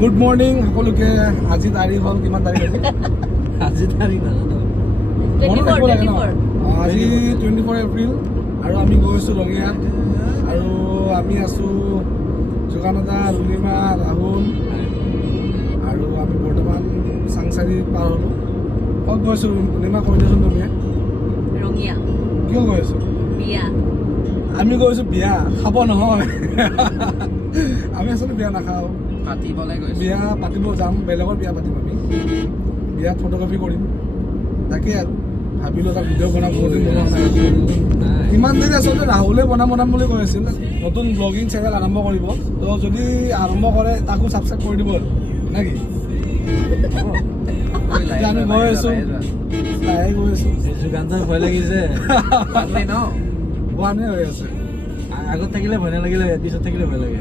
Good morning সকলোকে। আজি তাৰিখ হ'ল কিমান তাৰিখ আজি? আজি তাৰিখ নাজানো। মনত ৰাখিব লাগে ন। আজি 24 এপ্ৰিল আৰু আমি গৈছোঁ ৰঙিয়াত আৰু আমি আছোঁ যোগানদা, ৰুলিমা, ৰাহুল আৰু আমি বৰ্তমান চাংচাৰি পাৰ হ'লোঁ। ক'ত গৈছোঁ ৰুলিমা কৈ দিয়াচোন তুমি? ৰঙিয়া। কিয় গৈ আছোঁ? বিয়া। আমি গৈছোঁ বিয়া খাব নহয়। আমি আচলতে বিয়া নাখাওঁ, পাতিবলৈ গৈছোঁ। বিয়া পাতিব যাম, বেলেগৰ বিয়া পাতিম আমি। বিয়াত ফটোগ্ৰাফি কৰিম, তাকে ভাবিলোঁ এটা ভিডিঅ' বনাম। বহুত দিন বনোৱা নাই। ইমান দিন আচলতে ৰাহুলে বনাম বুলি কৈ আছিল, নতুন ব্লগিং চেনেল আৰম্ভ কৰিব। তো যদি আৰম্ভ কৰে তাকো ছাবস্ক্ৰাইব কৰি দিব আৰু নে কি? এতিয়া আমি গৈ আছোঁ, লাহে গৈ আছোঁ। যোগান ভয় লাগিছে ন, ওৱানে হৈ আছে। আগত থাকিলে ভয় নালাগিলে, পিছত থাকিলে ভয় লাগে।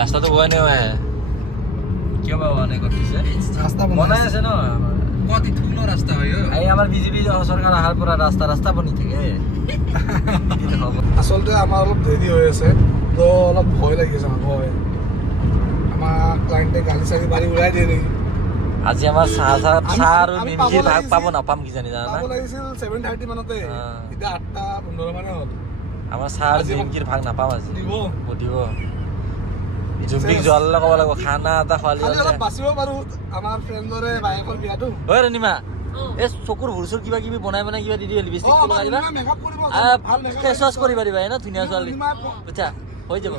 ৰাস্তাটো হোৱা নাই কিয় বা হোৱা নাই কৰিছে? ৰাস্তা বনাই আছে ন, অতি ধুনীয়া ৰাস্তা হয়। এই আমাৰ বিজেপি চৰকাৰ অহাৰ পৰা ৰাস্তা বনি থাকে। আচলতে আমাৰ অলপ দেৰি হৈ আছে, তো অলপ ভয় লাগিছে। হয়, আমাৰ ক্লাইণ্টে গাড়ী চাড়ী বাৰী উৰাই দিয়ে নেকি? আজি আমাৰ চাহ আৰু নিমকি ভাগ পাব নাপাম কিজানি, জানা? পাব লাগিছিল 7:30 মানতে, এতিয়া 8:15 মানে হ'ল। আমাৰ চাহ আৰু নিমকিৰ ভাগ নাপাম আজি। দিব দিব জুম্পিক যোৱালে ক'ব লাগিব, খানা এটা খোৱালি অলপ বাচিব পাৰো আমাৰ ফ্ৰেণ্ডৰে বায়েকৰ বিয়াটো। ঐ ৰণিমা, এই চকুৰ ভুৰচুৰ কিবা কিবি বনাই কিবা দি দিবা, লিপষ্টিক লগাই দিবা, ফেচ ৱাছ কৰিবা দিবা, ন ধুনীয়া ছোৱালী বুজা, হৈ যাব।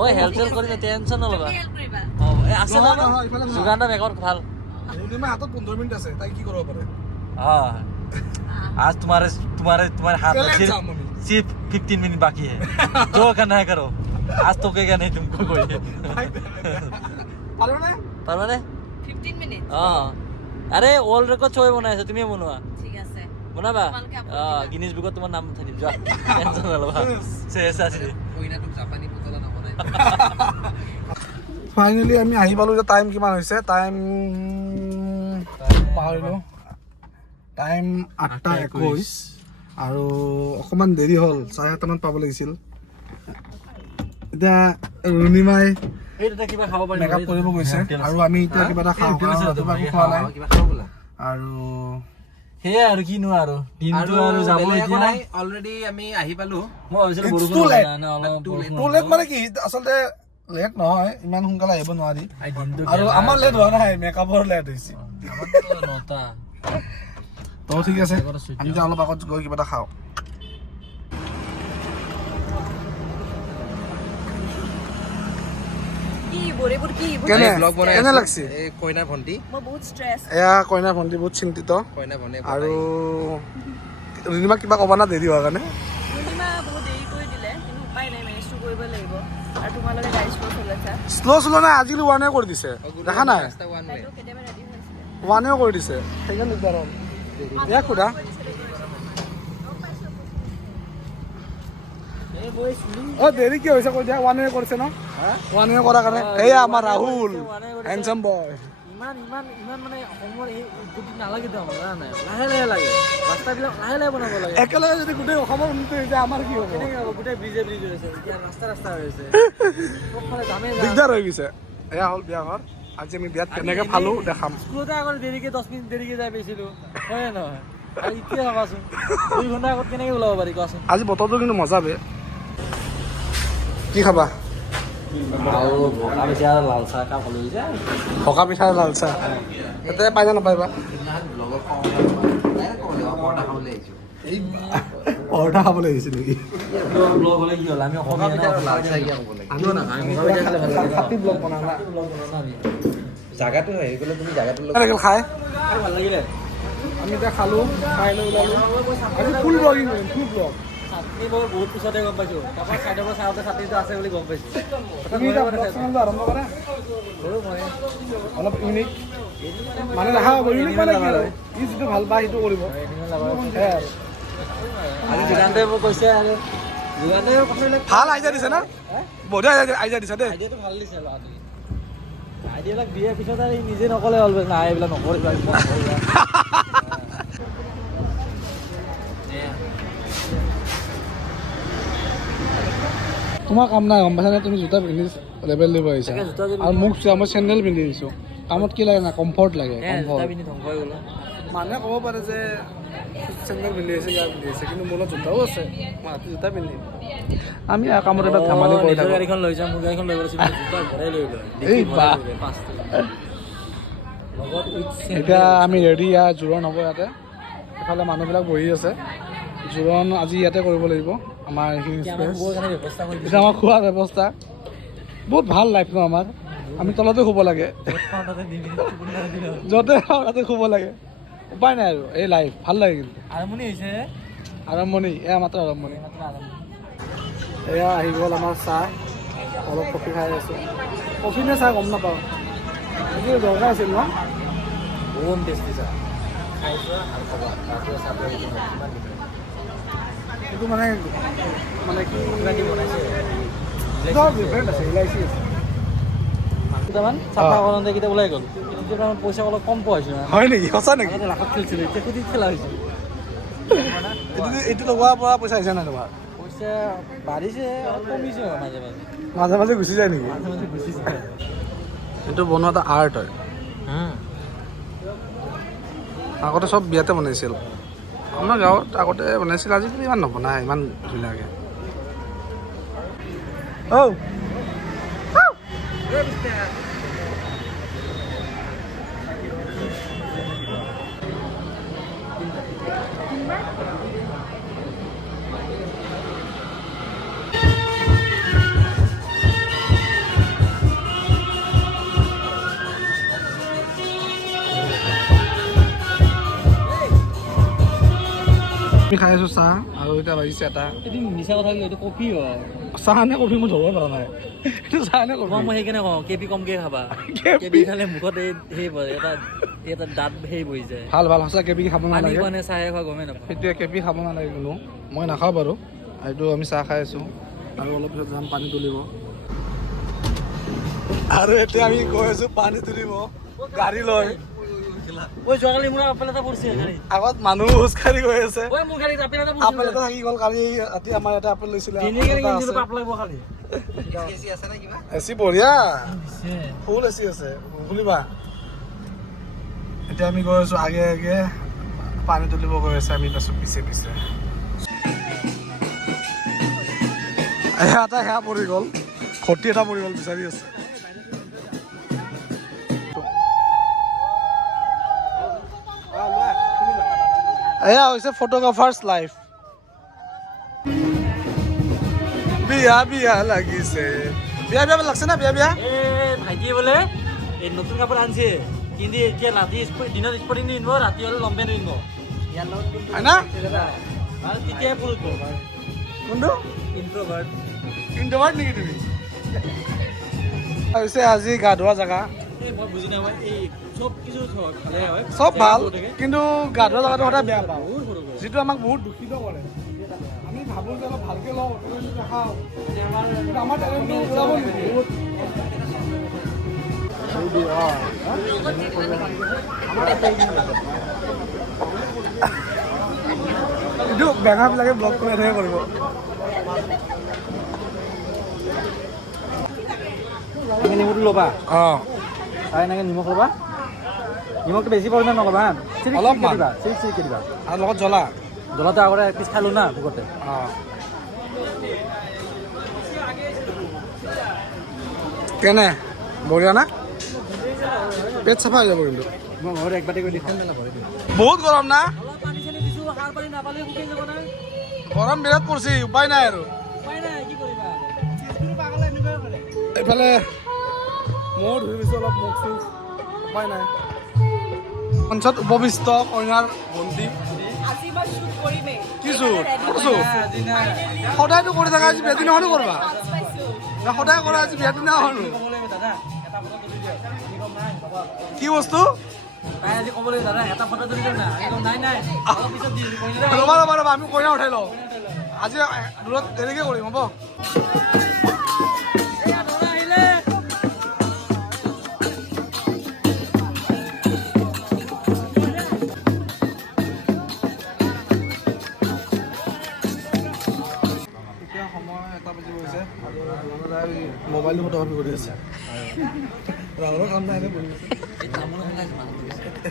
ঐ হেল্প চেল্প কৰি টেনশ্যন নল'বা। আছে ন যোগান মেকআপ ভাল। হাতত 15 মিনিট আছে, তাই কি কৰিব পাৰে? आज तुम्हारे हाथ में सिर्फ 15 मिनट बाकी है, जो करना है करो। आज तो क्या नहीं तुमको कोई পারবানে 15 মিনিট। আরে অল রেকর্ড ছবি বনাইছে, তুমি বনোৱা। ঠিক আছে, বনাবা। গিনিজ বুকত তোমাৰ নাম উঠাই দিম, যোৱা টেনশ্যন নল'বা। শেষ আছে কইনাটোক জাপানী পুতলা নবনাই। ফাইনেলি আমি আহি পালোঁ। যে টাইম কিমান হৈছে? টাইম পাহৰিলোঁ। টাইম 8:21 আৰু অকণমান দেৰি হ'ল, 7:30 পাব লাগিছিল। এতিয়া ৰুণিমাই মেকআপ কৰিব গৈছে আৰু আমি এতিয়া কিবা এটা খাওঁ, ৰাতিপুৱা একো খোৱা নাই। আৰু সেয়াই আৰু কিনো আৰু দিনটো আৰু যাব এতিয়া। অলৰেডি আমি আহি পালোঁ। মই ভাবিছিলোঁ It's বৰষুণ too late. হ'ব না, অলপ টু লেট মানে কি, আচলতে লেট নহয়, ইমান সোনকালে আহিব নোৱাৰি। দিনটো আৰু আমাৰ লেট হোৱা নাই, মেকআপৰ লেট হৈছে। 9টা। তো ঠিক আছে, আমি এতিয়া অলপ আগত গৈ কিবা এটা খাওঁ। কেনে লাগছে? কইনাৰ ভণ্টি মই বহুত ষ্ট্ৰেছ। এয়া কইনাৰ ভণ্টি বহুত চিন্তিত। কইনা ভনীয়েক আৰু ৰিনিমা কিবা ক'বা না দেৰি হোৱাৰ কাৰণে? ৰুলিমা বহুত দেৰি কৰি দিলে, কিন্তু উপায় নাই, মেনেজটো কৰিব লাগিব। আৰু তোমালোকে গাড়ী শ্ল' চলাইছা। শ্ল' নাই, আজিলৈ ওৱানে কৰি দিছে, দেখা নাই? তাইতো কেতিয়াবা ৰেডি হৈছিলে। ওৱানেও কৰি দিছে, সেইকাৰণে দিগদাৰ হ'ল। ইয়াক সোধা। দেৰি কি হৈছে কৈ দিয়া। ওৱানে কৰিছে ন? ওৱানে কৰাৰ কাৰণে এয়া আমাৰ ৰাহুল হেণ্ডচাম বয়। ইমান মানে অসমৰ এই উদ্যোগটো নালাগে তো আমাৰ, জানা নাই? লাহে লাগে, ৰাস্তাবিলাক লাহে বনাব লাগে। একেলগে যদি গোটেই অসমৰ উন্নতি হৈ যায়, আমাৰ কি হ'ব? কেনেকৈ হ'ব? গোটেই ব্ৰিজ হৈ আছে, এতিয়া ৰাস্তা হৈ আছে, চবফালে জামে দিগদাৰ হৈ গৈছে। এয়া হ'ল বিয়া ঘৰ। আজি আমি বিয়াত কেনেকৈ ফালোঁ দেখাম। স্কুলতে আগত দেৰিকৈ 10 মিনিট দেৰিকৈ যাই পাইছিলোঁ, হয় নহয়? আৰু এতিয়া ভাবাচোন 2 ঘণ্টা আগত কেনেকৈ ওলাব পাৰি কোৱাচোন? আজি বতৰটো কিন্তু মজা বে। কি খাবা? আৰু ভকা পিঠা আৰু লাল চাহ একাপ হ'লে যে ভকা পিঠা লাল চাহ তাতে পাই না নাপাই বা? এই পৰঠা খাবলৈ আহিছে নেকি? ব্লগ হ'লে কি হ'ল? আমি অসমীয়া পিঠা আৰু লাল চাহ কিয় ক'ব লাগে? আমিও নাখাওঁ, ভকা পিঠা খালে ভাল লাগে। খাতি ব্লগ বনালা। জাগাটো হেৰি কৰিলে তুমি জাগাটো কেনেকৈ খাই? ভাল লাগিলে। আমি এতিয়া খালোঁ, খাই লৈ ওলালোঁ। আজি ফুল ব্লগিং কৰিম, ফুল ব্লগ। চাটনি মই বহুত পিছতে গম পাইছোঁ, তাৰপৰা চাইডৰ পৰা চাওঁতে চাটনিটো আছে বুলি গম পাইছোঁ। তুমি এতিয়া ব্লগ চেনেলটো আৰম্ভ কৰা। অলপ ইউনিক মানে দেখা হ'ব। ইউনিক মানে কি আৰু ই যিটো ভাল পায় সেইটো কৰিব, সেয়াই আৰু। আজি যোগানটোৱে মোক কৈছে, আৰু যোগানটোৱে কথাবিলাক ভাল আইডিয়া দিছে না? বঢ়িয়া আইডিয়া দিছে দেই। আইডিয়াটো ভাল দিছে ল'ৰাটোৱে। আইডিয়াবিলাক দিয়াৰ পিছত আৰু সি নিজে নক'লে হ'ল, নাই এইবিলাক নকৰিবা, নকৰিবা। তোমাৰ কাম নাই গম পাইছানে তুমি জোতা পিন্ধি লেভেল দিব আহিছা তাকে জোতা যদি আৰু মোক চোৱা মই চেণ্ডেল পিন্ধি দিছোঁ কামত কি লাগে না কমফৰ্ট লাগে জোতা কমফৰ্ট পিন্ধি ধ্বংস হৈ গ'ল মানুহে ক'ব পাৰে যে চেণ্ডেল পিন্ধি আছে কিবা পিন্ধি আছে কিন্তু মোৰ লগত জোতাও আছে মই ৰাতি জোতা পিন্ধিম আমি কামত এবাৰ ধেমালি কৰি নিজৰ থাকোঁ গাড়ীখন লৈ যাম মোৰ গাড়ীখন লৈ গৈছিল জোতা ঘৰে লৈ গ'ল এই বাহ। লগত এতিয়া আমি ৰেডি জোৰণ হ'ব ইয়াতে এফালে মানুহবিলাক বহি আছে জোৰণ আজি ইয়াতে কৰিব লাগিব আমাৰ এইখিনি স্পেচ ব্যৱস্থা কৰি এতিয়া আমাৰ খোৱা ব্যৱস্থা বহুত ভাল লাইফ ন আমাৰ আমি তলতে শুব লাগে য'তে খাওঁ তাতে শুব লাগে উপায় নাই আৰু এই লাইফ ভাল লাগে কিন্তু আৰম্ভণি হৈছে আৰম্ভণি এয়া মাত্ৰ আৰম্ভণি এয়া আহি গ'ল আমাৰ চাহ অলপ কফি খাই আছোঁ কফি নে চাহ গম নাপাওঁ এইটো দৰকাৰ আছিল ন বহুত টেষ্টি চাহ খাই যোৱা আৰু খাবা ৰাতিপুৱা চাহ লৈ কিমান এইটো মানে কি কিবা দি বনাইছে চব ডিফাৰেণ্ট আছে ইলাইচি আছে কেইটামান চাফা কৰোঁতে কেতিয়া ওলাই গ'ল কিন্তু পইচা অলপ কম পোৱা হৈছিল হয় নেকি সঁচা নেকি আগতে লাখত খেলিছিলোঁ এতিয়া কোটিত খেলা হৈছে এইটো লগোৱাৰ পৰা পইচা আহিছে নাই তোমাৰ পইচা বাঢ়িছে অলপ কমিছে মাজে মাজে মাজে মাজে গুচি যায় নেকি মাজে মাজে গুচি যায় এইটো বনোৱা এটা আৰ্ট হয় আগতে চব বিয়াতে বনাইছিল আমাৰ গাঁৱত আগতে বনাইছিল আজিকালি ইমান নবনায় ইমান ধুনীয়াকৈ ঔ আমি খাই আছোঁ চাহ আৰু এতিয়া বাজিছে এটা এইটো মিছা কথা কি এইটো কফি হয় চাহ নে কফি মই ধৰিব পৰা নাই এইটো চাহ নে কফি মই সেইকাৰণে কওঁ কেপি কমকৈ খাবা কেপি? কেপি খালে মুখত সেই পৰে এটা দাঁত সেই বহি যায় ভাল ভাল সঁচা কেপি খাব পানী নালাগে খোৱা নে চাহে খোৱা গমেই নাপাওঁ সেইটোৱে কেপি খাব নালাগে কোনো মই নাখাওঁ বাৰু এইটো আমি চাহ খাই আছোঁ আৰু অলপ পিছত যাম পানী তুলিব আৰু এতিয়া আমি গৈ আছোঁ পানী তুলিব গাড়ী লৈ ঐ যোৱাকালি মোৰ আপেল এটা পৰিছে গাড়ীত আগত মানুহ খোজকাঢ়ি গৈ আছে ঐ মোৰ গাড়ীত আপেল এটা আপেল পৰিছে এটা থাকি গ'ল কালি ৰাতি আমাৰ এটা আপেল লৈছিলে তিনি গাড়ী কিনিছিলোঁ পাপ লাগিব খালি এচি বঢ়িয়া ফুল এচি আছে খুলিবা এতিয়া আমি গৈ আছোঁ আগে আগে পানী তুলিব গৈ আছে আমি পাইছোঁ পিছে পিছে এয়া এটা সেয়া পৰি গ'ল খটি এটা পৰি গ'ল বিচাৰি আছে এয়া হৈছে ফটোগ্ৰাফাৰ্ছ লাইফ বিয়া বিয়া লাগিছে বিয়া বিয়া লাগছে না বিয়া বিয়া ভাইটিয়ে বোলে এই নতুন কাপোৰ আনিছে কিন্তু এতিয়া ৰাতি দিনত স্পৰ্টিং নিব ৰাতি হ'লে লম্পেণ্ট নিব হয় না আৰু তেতিয়াই পুৰুষ কোনটো ইণ্ট্ৰভাৰ্ট ইণ্ট্ৰভাৰ্ট নেকি তুমি হৈছে আজি গা ধোৱা জেগা এই মই বুজি নাপাওঁ এই চব কিছু ভালে হয় চব ভাল কিন্তু গা ধোৱা জেগাটো সদায় বেয়া পাওঁ বহুত সৰু সৰু যিটো আমাক বহুত দূষিত কৰে আমি ভাবোঁ যে অলপ ভালকৈ লওঁ দেখাওঁ কিন্তু আমাৰ টেলেণ্টটো ওলাব নেকি বহুত এইটো বেঙাবিলাকে ব্লগ কৰি এনেকৈ কৰিব তুমি নিমখটো ল'বা অঁ আৰু এনেকৈ নিমখ ল'বা নিমখটো বেছি পৰিমাণ নল'বা হা অলপমান। চিৰিকে দিবা আৰু লগত জ্বলা জ্বলাটো আগতে এক পিচ খালোঁ না ভোকতে অঁ কেনে বঢ়িয়া না পেট চাফা হৈ যাব কিন্তু মই ঘৰত এক বাটি কৰি দি খাম মেলা কৰি দিম বহুত গৰম না অলপ পানী চানী দিছোঁ সাৰ পানী নাপালে শুকাই যাব না গৰম বিৰাট পৰিছে উপায় নাই আৰু উপায় নাই কি কৰিবা এইফালে ময়ো ধুই দিছোঁ অলপ মুখ চুখ উপায় নাই মঞ্চত উপবিষ্ট কইনাৰ ভণ্টি আজি মই শ্বুট কৰিমেই কি শ্বুট শ্বুট সদায়তো কৰি থাকা আজি বিয়া দিনাখনো কৰবা না সদায় কৰা আজি বিয়া দিনাখনো দাদা এটা ফটো তুলি দিয়ক আমি কম নাই কি বস্তু তাই আজি ক'ব লাগিব দাদা এটা ফটো তুলি দিয়ক না আমি কম নাই নাই অলপ পিছত দি দিম ৰ'বা ৰ'বা ৰ'বা আমি কইনা উঠাই লওঁ আজি দূৰত দেৰিকৈ কৰিম হ'ব এতিয়া সময় 1 বাজি গৈছে আৰু মোবাইলটো ফটোগ্ৰাফি কৰি আছে ৰাহুলৰ কাম নাই এনে বহি আছে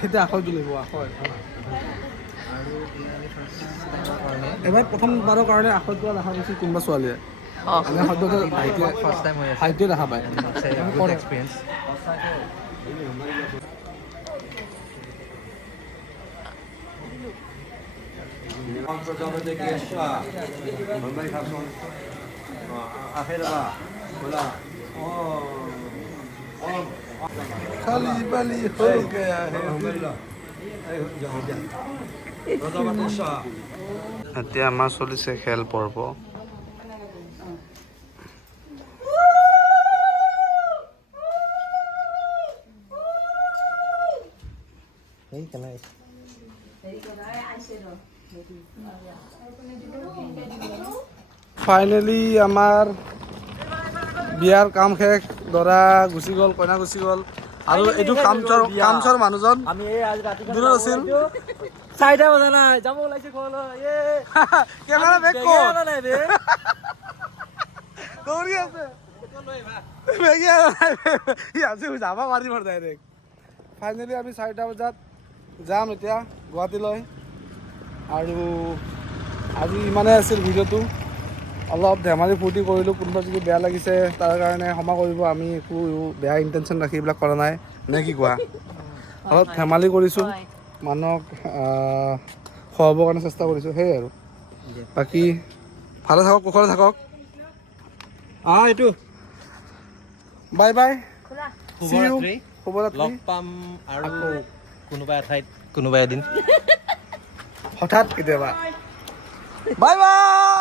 এতিয়া আখৈ তুলিব আখৈ এবাৰ প্ৰথমবাৰৰ কাৰণে আখৈ তোলা দেখা গৈছিল কোনোবা ছোৱালীয়ে এনে সদ্যহতে ভাইটিয়ে দেখা পায় এক্সপিৰিয়েঞ্চ খালি বালি হৈ গয়া হে এতিয়া আমাৰ চলিছে খেল পৰ্ব ফাইনেলি আমাৰ বিয়াৰ কাম শেষ দৰা গুচি গ'ল কইনা গুচি গ'ল আৰু এইটো কামচৰ মানুহজন আমি এই আজি ৰাতি দূৰত আছিল 4টা বজা নাই যাব ওলাইছে ঘৰলৈ কেমেৰা বেক ক'ত দৌৰি আছে যাব পাৰিব ডাইৰেক্ট ফাইনেলি আমি 4টা বজাত যাম এতিয়া গুৱাহাটীলৈ আৰু আজি ইমানেই আছিল ভিডিঅ'টো অলপ ধেমালি ফূৰ্তি কৰিলোঁ কোনোবা যদি বেয়া লাগিছে তাৰ কাৰণে ক্ষমা কৰিব আমি একো বেয়া ইণ্টেনশ্যন ৰাখি এইবিলাক কৰা নাই নে কি কোৱা অলপ ধেমালি কৰিছোঁ মানুহক খুৱাবৰ কাৰণে চেষ্টা কৰিছোঁ সেয়াই আৰু বাকী ভালে থাকক কুশলে থাকক এইটো বাই বাই শুভৰাত্ৰি শুভৰাত্ৰি লগ পাম আৰু কোনোবা এঠাইত কোনোবা এদিন হঠাৎ কেতিয়াবা বাই বাই